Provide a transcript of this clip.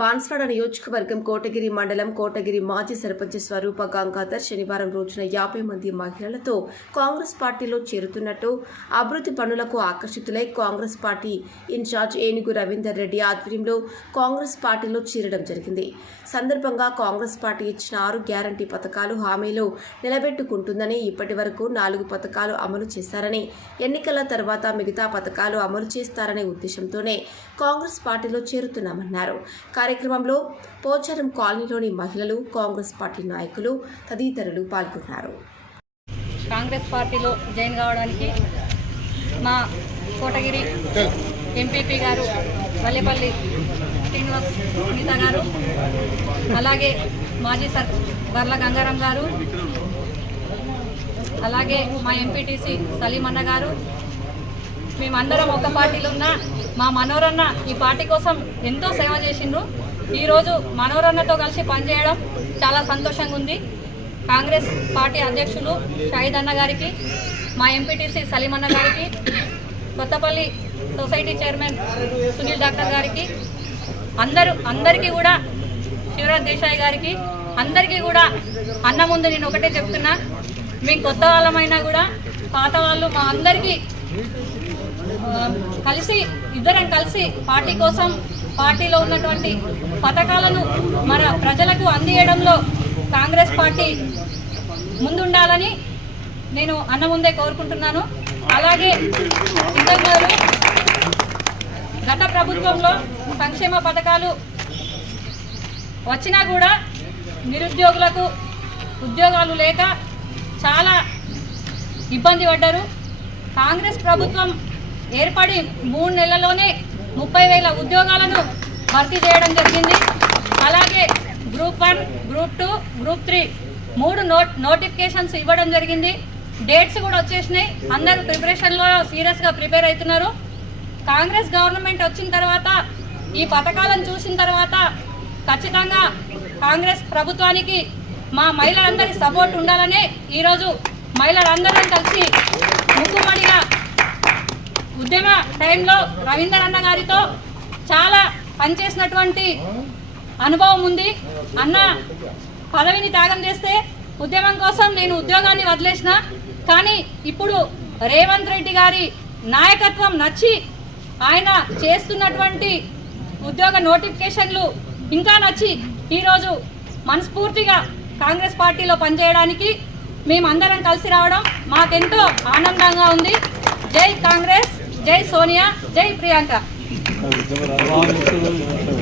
బాన్స్వాడ నియోజకవర్గం కోటగిరి మండలం కోటగిరి మాజీ సర్పంచ్ స్వరూప గంగాధర్ శనివారం రోజున 50 మంది మహిళలతో కాంగ్రెస్ పార్టీలో చేరుతున్నట్టు అభివృద్ధి పనులకు ఆకర్షితులై కాంగ్రెస్ పార్టీ ఇన్ఛార్జ్ ఏనుగు రవీందర్ రెడ్డి ఆధ్వర్యంలో కాంగ్రెస్ పార్టీలో చేరడం జరిగింది. సందర్భంగా కాంగ్రెస్ పార్టీ ఇచ్చిన 6 గ్యారంటీ పథకాలు హామీలు నిలబెట్టుకుంటుందని, ఇప్పటి వరకు 4 పథకాలు అమలు చేశారని, ఎన్నికల తర్వాత మిగతా పథకాలు అమలు చేస్తారనే ఉద్దేశంతోనే కాంగ్రెస్ పార్టీలో చేరుతున్నామన్నారు. కార్యక్రమంలో పోచారం కాలనీలోని మహిళలు, కాంగ్రెస్ పార్టీ నాయకులు తదితరులు పాల్గొన్నారు. కాంగ్రెస్ పార్టీలో జాయిన్ కావడానికి మా కోటగిరి ఎంపీపీ గారు వల్లేపల్లి శ్రీనివాస్ గీత గారు, అలాగే మాజీ బర్ల గంగారాం గారు, అలాగే మా ఎంపీటీసీ సలీమన్న గారు, మేమందరం ఒక పార్టీలో ఉన్న మా మనోరన్న ఈ పార్టీ కోసం ఎంతో సేవ చేసిండ్రు. ఈరోజు మనోరన్నతో కలిసి పనిచేయడం చాలా సంతోషంగా ఉంది. కాంగ్రెస్ పార్టీ అధ్యక్షులు షాహిద్ అన్న గారికి, మా ఎంపీటీసీ సలీమన్న గారికి, Kothapalli society chairman Sunil doctor గారికి, అందరికీ కూడా శివరాజ్ దేశాయ్ గారికి, అందరికీ కూడా అన్న ముందు నేను ఒకటే చెప్తున్నా, మేము కొత్త వాళ్ళమైనా కూడా పాత వాళ్ళు మా అందరికీ ఇద్దరం కలిసి పార్టీ కోసం, పార్టీలో ఉన్నటువంటి పథకాలను మన ప్రజలకు అందియడంలో కాంగ్రెస్ పార్టీ ముందుండాలని నేను అన్న ముందే కోరుకుంటున్నాను. అలాగే ఇంతకుముందు గత ప్రభుత్వంలో సంక్షేమ పథకాలు వచ్చినా కూడా నిరుద్యోగులకు ఉద్యోగాలు లేక చాలా ఇబ్బంది పడ్డారు. కాంగ్రెస్ ప్రభుత్వం ఏర్పడి 3 నెలల్లోనే 30,000 ఉద్యోగాలను భర్తీ చేయడం జరిగింది. అలాగే గ్రూప్ 1, గ్రూప్ 2, గ్రూప్ 3 3 నోటిఫికేషన్స్ ఇవ్వడం జరిగింది. డేట్స్ కూడా వచ్చేసినాయి. అందరూ ప్రిపరేషన్లో సీరియస్గా ప్రిపేర్ అవుతున్నారు. కాంగ్రెస్ గవర్నమెంట్ వచ్చిన తర్వాత ఈ పథకాలను చూసిన తర్వాత ఖచ్చితంగా కాంగ్రెస్ ప్రభుత్వానికి మా మహిళలందరి సపోర్ట్ ఉండాలనే ఈరోజు మహిళలందరం కలిసి ముక్కుమడిగా ఉద్యమ టైంలో రవీందర్ అన్న గారితో చాలా పనిచేసినటువంటి అనుభవం ఉంది. అన్న పదవిని త్యాగం చేస్తే ఉద్యమం కోసం నేను ఉద్యోగాన్ని వదిలేసిన, కానీ ఇప్పుడు రేవంత్ రెడ్డి గారి నాయకత్వం నచ్చి ఆయన చేస్తున్నటువంటి ఉద్యోగ నోటిఫికేషన్లు ఇంకా నచ్చి ఈరోజు మనస్ఫూర్తిగా కాంగ్రెస్ పార్టీలో పనిచేయడానికి మేమందరం కలిసి రావడం మాకెంతో ఆనందంగా ఉంది. జై కాంగ్రెస్, జై సోనియా, జై ప్రియాంక.